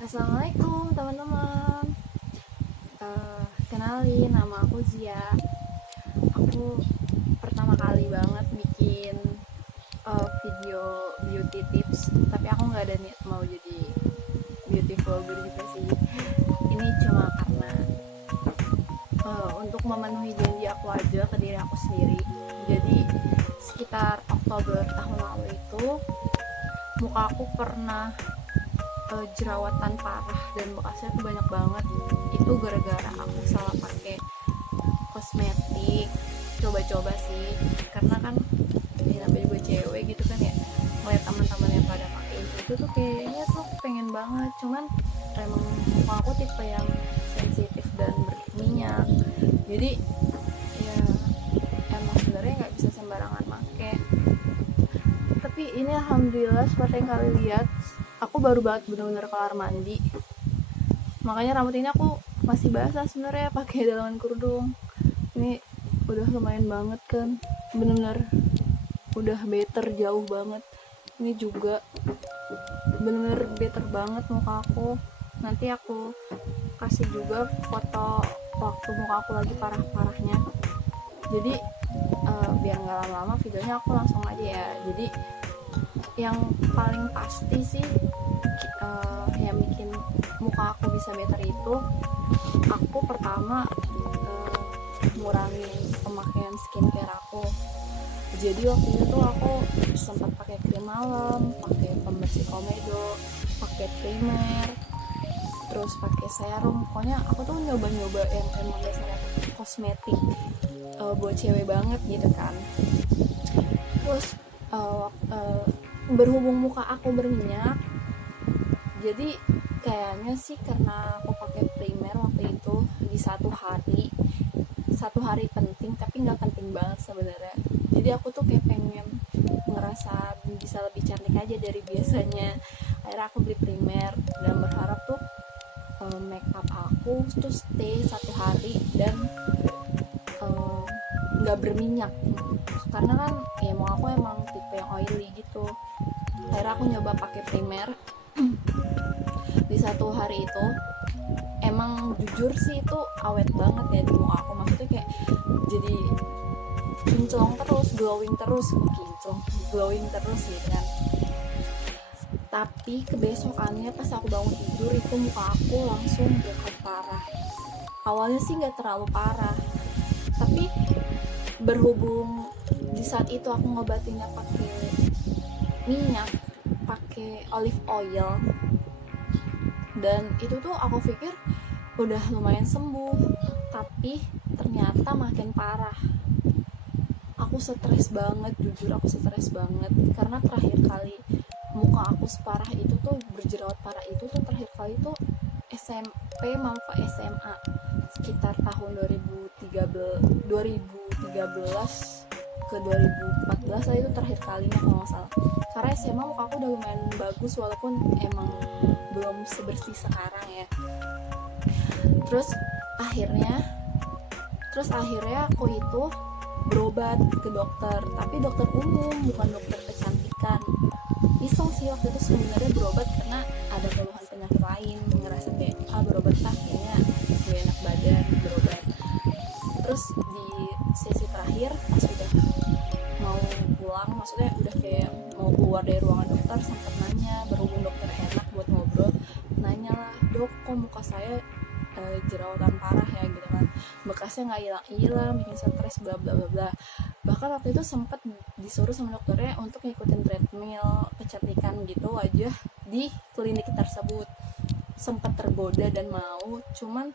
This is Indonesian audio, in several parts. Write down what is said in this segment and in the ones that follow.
Assalamualaikum teman-teman. Kenalin, nama aku Zia. Aku pertama kali banget bikin video beauty tips, tapi aku nggak ada niat mau jadi beauty vlogger gitu sih. Ini cuma karena untuk memenuhi janji aku aja ke diri aku sendiri. Jadi sekitar Oktober tahun lalu itu muka aku pernah jerawatan parah dan bekasnya tuh banyak banget. Itu gara-gara aku salah pakai kosmetik, coba-coba sih, karena kan ya namanya juga cewek gitu kan ya, ngeliat teman-teman yang pada pakai itu tuh kayaknya tuh pengen banget. Cuman emang muka aku tipe yang sensitif dan berminyak, jadi ya emang sebenarnya nggak bisa sembarangan make. Tapi ini alhamdulillah seperti yang kalian lihat, aku baru banget bener-bener kelar mandi, makanya rambut ini aku masih basah sebenarnya pakai dalaman kerudung. Ini udah lumayan banget kan, bener-bener udah better jauh banget. Ini juga bener-bener better banget muka aku. Nanti aku kasih juga foto waktu muka aku lagi parah-parahnya. Jadi biar nggak lama-lama videonya, aku langsung aja ya. Jadi yang paling pasti sih yang bikin muka aku bisa better itu, aku pertama ngurangin pemakaian skincare aku. Jadi waktu itu tuh aku sempat pakai krim malam, pakai pembersih komedo, pakai primer, terus pakai serum. Pokoknya aku tuh nyoba-nyoba yang emang dasarnya kosmetik buat cewek banget gitu kan. Terus berhubung muka aku berminyak, jadi kayaknya sih karena aku pakai primer waktu itu di satu hari penting, tapi nggak penting banget sebenarnya. Jadi aku tuh kayak pengen ngerasa bisa lebih cantik aja dari biasanya. Akhirnya aku beli primer dan berharap tuh make up aku tuh stay satu hari dan nggak berminyak, karena kan ya mau aku emang tipe yang oily gitu. Akhirnya aku nyoba pakai primer di satu hari itu. Emang jujur sih itu awet banget ya di muka aku, maksudnya kayak jadi kinclong terus, glowing terus, glowing terus gitu kan. Tapi kebesokannya pas aku bangun tidur itu muka aku langsung bokap parah. Awalnya sih nggak terlalu parah, tapi berhubung di saat itu aku ngobatinnya pakai minyak, pakai olive oil, dan itu tuh aku pikir udah lumayan sembuh, tapi ternyata makin parah. Aku stres banget, jujur aku stres banget, karena terakhir kali muka aku separah itu tuh, berjerawat parah itu tuh terakhir kali tuh SMP mau ke SMA, sekitar tahun 2013 ke 2014 lah, itu terakhir kalinya kalau nggak salah. Karena SMA muka aku udah lumayan bagus, walaupun emang belum sebersih sekarang ya. Terus akhirnya aku itu berobat ke dokter, tapi dokter umum, bukan dokter kecantikan. Iseng sih waktu itu sebenarnya berobat karena ada keluhan penyakit lain, ngerasa kayak berobat kayaknya gue enak badan, berobat. Terus di sesi terakhir pas udah mau pulang, maksudnya udah kayak mau keluar dari ruangan dokter, sempet nanya, berhubung dokter enak buat ngobrol, nanya lah, dok kok muka saya jerawatan parah ya gitu kan, bekasnya nggak hilang-hilang, bikin stres, bla bla bla bla. Bahkan waktu itu sempat disuruh sama dokternya untuk ngikutin treadmill kecantikan gitu wajah di klinik tersebut. Sempat tergoda dan mau, cuman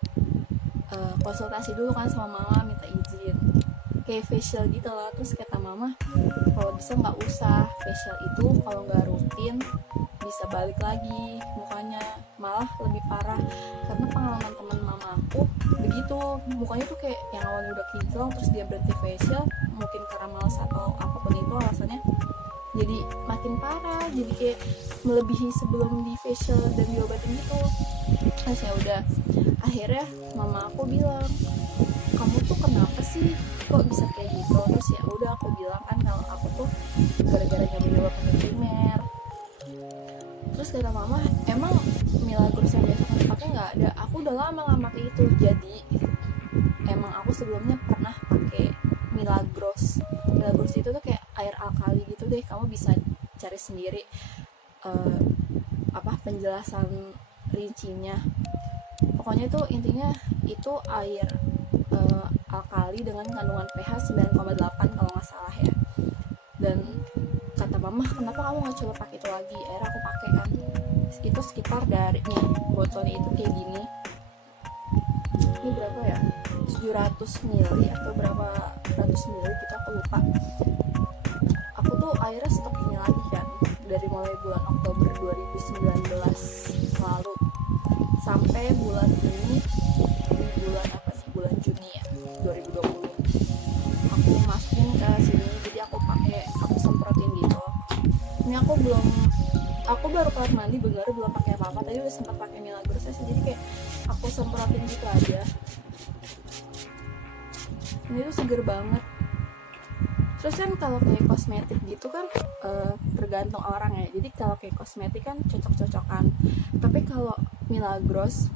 konsultasi dulu kan sama mama, minta izin kayak facial gitu loh. Terus kata mama, kalau bisa nggak usah facial itu, kalau nggak rutin bisa balik lagi mukanya, malah lebih parah. Karena pengalaman teman mama aku begitu, mukanya tuh kayak yang awalnya udah kinclong, terus dia berhenti facial, mungkin karena malas atau apapun itu alasannya, jadi makin parah, jadi kayak melebihi sebelum di facial dan diobatin gitu. Terus ya udah, akhirnya mama aku bilang, kamu tuh kenapa sih kok bisa kayak gitu? Terus ya udah aku bilang kan kalau aku tuh gara-gara nyoba pakai primer. Terus kata mama, emang Milagros yang lama pakai itu. Jadi emang aku sebelumnya pernah pakai Milagros itu tuh kayak air alkali gitu deh, kamu bisa cari sendiri penjelasan rincinya. Pokoknya itu intinya itu air alkali dengan kandungan pH 9,8 kalau nggak salah ya. Dan kata mama, kenapa kamu nggak coba pakai itu lagi? Akhirnya aku pakai kan. Itu sekitar dari nih botolnya itu kayak gini. Ini berapa ya? 700 ml atau berapa ratus ml gitu, aku lupa. Aku tuh akhirnya stok ini lagi kan dari mulai bulan Oktober 2019 lalu sampai bulan ini, di bulan apa sih, bulan Juni ya 2020 aku masukin ke sini. Jadi aku semprotin gitu. Ini aku baru kelar mandi, bener belum pakai apa-apa, tadi udah sempat pakai Milagros sih, jadi kayak aku semprotin gitu aja. Ini tuh seger banget. Terus kan kalau kayak kosmetik gitu kan tergantung orang ya. Jadi kalau kayak kosmetik kan cocok-cocokan. Tapi kalau Milagros,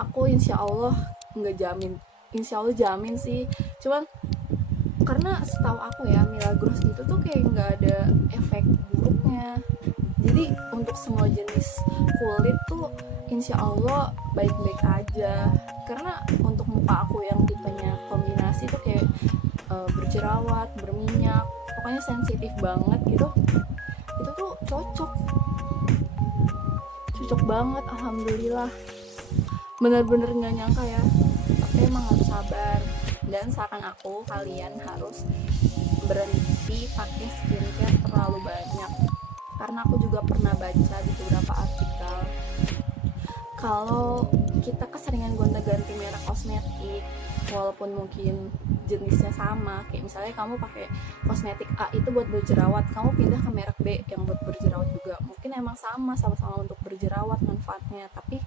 aku insya Allah nggak jamin. Insya Allah jamin sih. Cuman karena setahu aku ya, Milagros itu tuh kayak nggak ada efek buruknya. Jadi untuk semua jenis kulit tuh insya Allah baik-baik aja. Karena untuk muka aku yang tipenya kombinasi tuh kayak berjerawat, berminyak, pokoknya sensitif banget gitu, itu tuh cocok banget, alhamdulillah. Bener-bener nggak nyangka ya, tapi emang harus sabar. Dan saran aku, kalian harus berhenti pakai skincare terlalu banyak, karena aku juga pernah baca di beberapa artikel kalau kita keseringan gonta-ganti merek kosmetik, walaupun mungkin jenisnya sama, kayak misalnya kamu pakai kosmetik A itu buat berjerawat, kamu pindah ke merek B yang buat berjerawat juga, mungkin emang sama-sama untuk berjerawat manfaatnya, tapi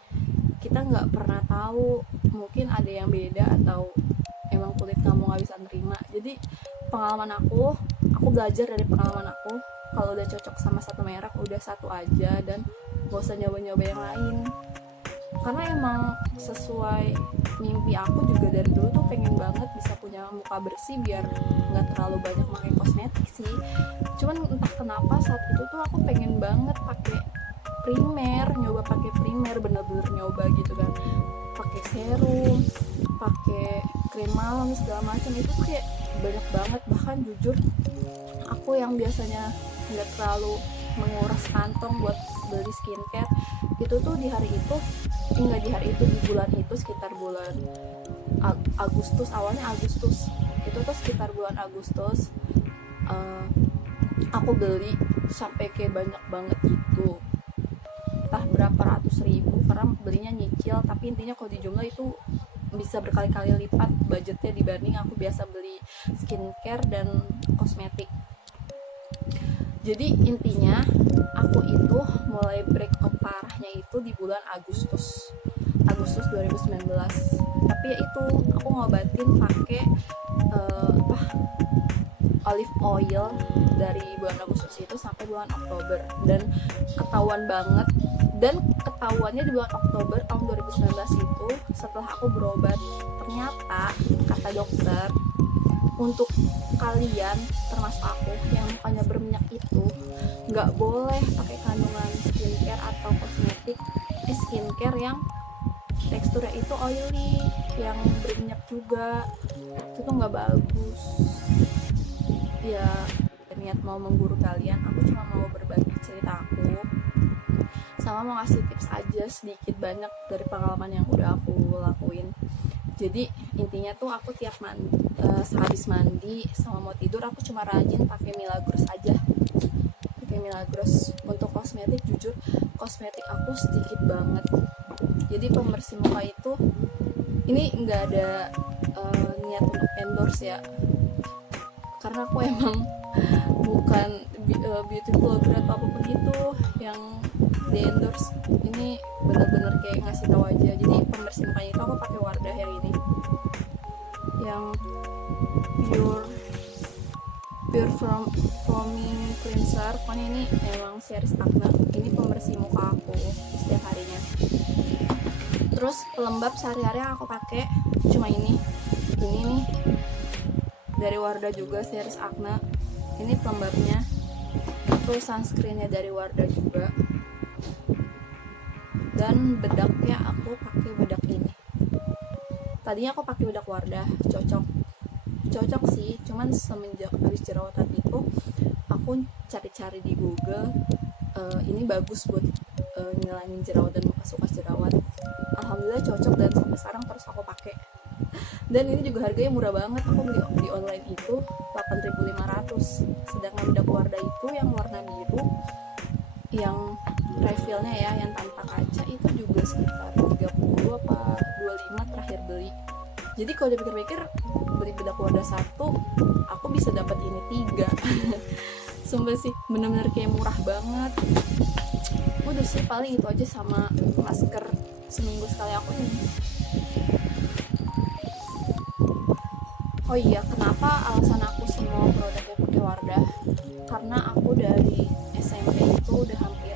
kita nggak pernah tahu, mungkin ada yang beda atau emang kulit kamu nggak bisa nerima. Jadi pengalaman aku belajar dari pengalaman aku, kalau udah cocok sama satu merek udah satu aja dan gak usah nyoba-nyoba yang lain. Karena emang sesuai mimpi aku juga dari dulu tuh pengen banget bisa punya muka bersih biar nggak terlalu banyak pakai kosmetik sih. Cuman entah kenapa saat itu tuh aku pengen banget pakai primer, bener-bener nyoba gitu kan, pakai serum, pakai krim malam segala macam, itu kayak banyak banget. Bahkan jujur aku yang biasanya nggak terlalu menguras kantong buat beli skincare, itu tuh di bulan itu sekitar bulan Agustus, awalnya Agustus, itu tuh sekitar bulan Agustus aku beli sampai kayak banyak banget gitu, entah berapa ratus ribu, karena belinya nyicil, tapi intinya kalau dijumlah itu bisa berkali-kali lipat budgetnya dibanding aku biasa beli skincare dan kosmetik. Jadi intinya aku itu mulai breakout parahnya itu di bulan Agustus 2019. Tapi ya itu aku ngobatin pakai olive oil dari bulan Agustus itu sampai bulan Oktober, dan ketahuannya di bulan Oktober tahun 2019 itu setelah aku berobat, ternyata kata dokter, untuk kalian termasuk aku yang mukanya berminyak itu nggak boleh pakai kandungan skincare atau kosmetik skincare yang teksturnya itu oily, yang berminyak juga, itu tuh nggak bagus ya. Niat mau mengguru kalian, aku cuma mau berbagi cerita aku sama mau ngasih tips aja sedikit banyak dari pengalaman yang udah aku lakuin. Jadi intinya tuh aku tiap sehabis mandi sama mau tidur aku cuma rajin pakai Milagros aja, pakai Milagros. Untuk kosmetik, jujur kosmetik aku sedikit banget. Jadi pembersih muka itu, ini nggak ada niat untuk endorse ya, karena aku emang bukan beauty vlogger atau apapun itu yang di endorse. Ini bener-bener kayak ngasih tahu aja. Jadi pembersih mukanya itu aku pakai Wardah yang ini, yang pure foaming cleanser. Pokoknya ini emang series Acne, ini pembersih muka aku setiap harinya. Terus Terus pelembab sehari-hari yang aku pakai cuma ini nih dari Wardah juga, series Acne. Ini pelembabnya. Terus sunscreennya dari Wardah juga. Dan bedaknya aku pakai bedak ini. Tadinya aku pakai bedak Wardah, cocok sih, cuman semenjak habis jerawatan itu aku cari-cari di Google, ini bagus buat ngilangin jerawat dan bekas jerawat. Alhamdulillah cocok dan sampai sekarang terus aku pakai. Dan ini juga harganya murah banget, aku beli di online itu 8.500. Sedangkan bedak Wardah itu yang warna biru, yang refillnya ya, yang tanpa kaca itu juga sekitar 30 apa 25 terakhir beli. Jadi kalau dipikir-pikir beli bedak Wardah 1 aku bisa dapat ini 3. Sumpah sih bener-bener kayak murah banget. Udah sih paling itu aja sama masker seminggu sekali aku ini. Oh iya, kenapa alasan aku semua produknya pakai Wardah? Karena aku dari SMP itu udah hampir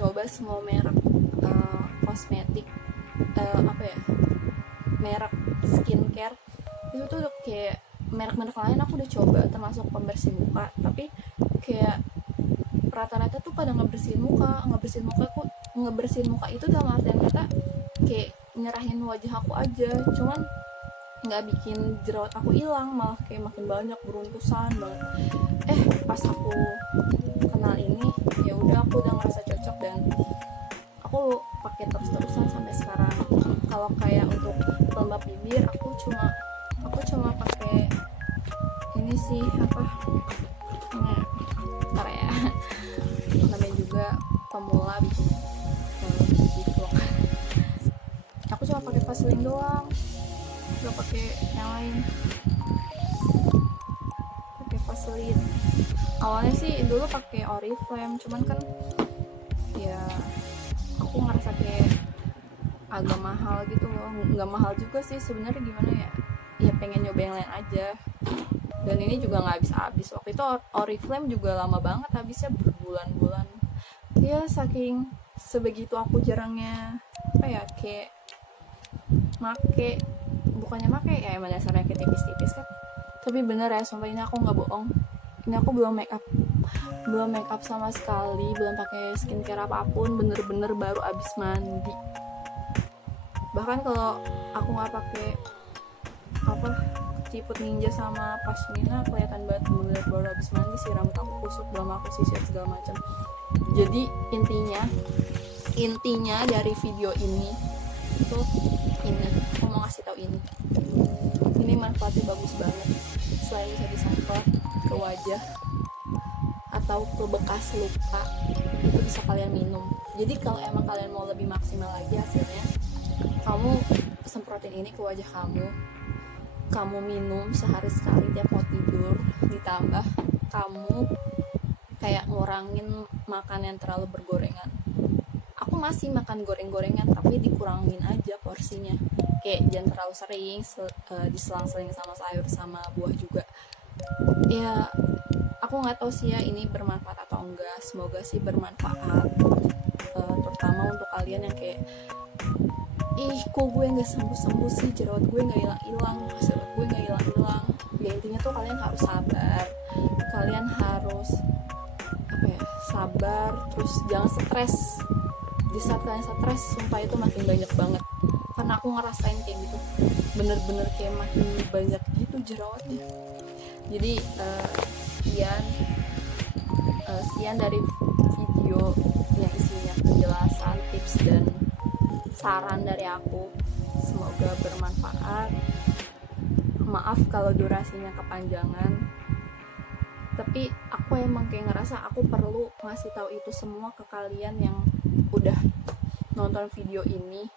nyoba semua merek kosmetik, merek skincare. Itu tuh kayak merek-merek lain aku udah coba, termasuk pembersih muka, tapi kayak rata-rata tuh pada ngebersihin muka itu dalam artian kata kayak nyerahin wajah aku aja, cuman nggak bikin jerawat aku hilang, malah kayak makin banyak, beruntusan banget. Pas aku kenal ini, ya udah aku udah ngerasa cocok dan aku pakai terus-terusan sampai sekarang. Kalau kayak untuk pelembab bibir, aku cuma pakai ini sih ntar ya, namanya juga pemula bikin vlog. Aku cuma pakai Vaseline doang, gak pakai yang lain. Pakai Vaseline. Awalnya sih dulu pakai Oriflame, cuman kan ya aku ngerasa kayak agak mahal gitu loh. Nggak mahal juga sih sebenarnya, gimana ya pengen nyoba yang lain aja. Dan ini juga nggak habis-habis. Waktu itu Oriflame juga lama banget habisnya, berbulan-bulan ya, saking sebegitu aku jarangnya kayak bukannya ya emang dasarnya kayak tipis-tipis kan. Tapi bener ya, sumpah ini aku nggak bohong, ini aku belum make up sama sekali, belum pakai skincare apapun, bener-bener baru abis mandi. Bahkan kalau aku nggak pakai ciput ninja sama pashmina, kelihatan banget bener-bener baru abis mandi sih. Rambut aku kusut, belum aku sisir segala macam. Jadi intinya dari video ini itu aku mau ngasih tahu ini manfaatnya bagus banget. Selain bisa disemprot ke wajah atau ke bekas luka, itu bisa kalian minum. Jadi kalau emang kalian mau lebih maksimal lagi hasilnya, kamu semprotin ini ke wajah kamu minum sehari sekali tiap mau tidur, ditambah kamu kayak ngurangin makan yang terlalu bergorengan. Aku masih makan goreng-gorengan, tapi dikurangin aja porsinya. Kayak jangan terlalu sering, diselang-seling sama sayur sama buah juga. Ya, aku nggak tahu sih ya ini bermanfaat atau enggak. Semoga sih bermanfaat, terutama untuk kalian yang kayak kok gue nggak sembuh sih, jerawat gue nggak hilang, jerawat gue nggak hilang. Ya intinya tuh kalian harus sabar, sabar, terus jangan stres. Di saat kalian stres, sumpah itu makin banyak banget. Karena aku ngerasain kayak gitu, bener-bener kayak makin banyak gitu jerawatnya. Jadi sekian dari video yang isinya penjelasan, tips dan saran dari aku. Semoga bermanfaat. Maaf kalau durasinya kepanjangan, tapi aku emang kayak ngerasa aku perlu ngasih tahu itu semua ke kalian yang udah nonton video ini.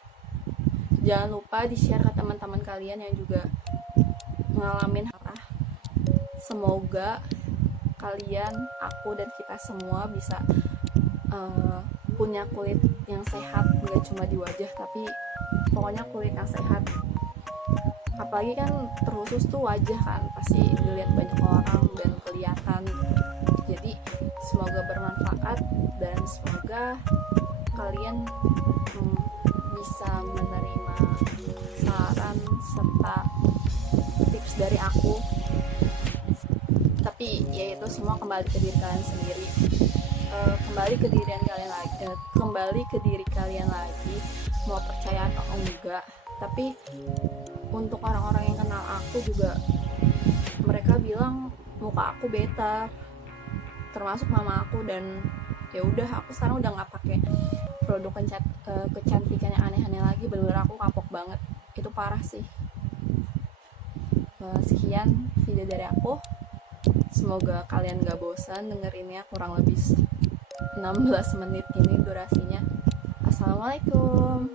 Jangan lupa di-share ke teman-teman kalian yang juga ngalamin hal. Semoga kalian, aku dan kita semua bisa punya kulit yang sehat, gak cuma di wajah tapi pokoknya kulit yang sehat. Apalagi kan terkhusus tuh wajah kan pasti dilihat banyak orang dan kelihatan. Jadi semoga bermanfaat dan semoga kalian bisa menerima dari aku. Tapi ya itu semua kembali ke diri kalian sendiri. Kembali ke diri kalian lagi, kembali ke diri kalian lagi, mau percaya atau enggak. Tapi untuk orang-orang yang kenal aku juga, mereka bilang muka aku beta, termasuk mama aku. Dan ya udah, aku sekarang udah nggak pakai produk kecantikan yang aneh-aneh lagi. Bener-bener aku kapok banget, itu parah sih. Sekian video dari aku, semoga kalian gak bosan dengerinnya. Kurang lebih 16 menit ini durasinya. Assalamualaikum.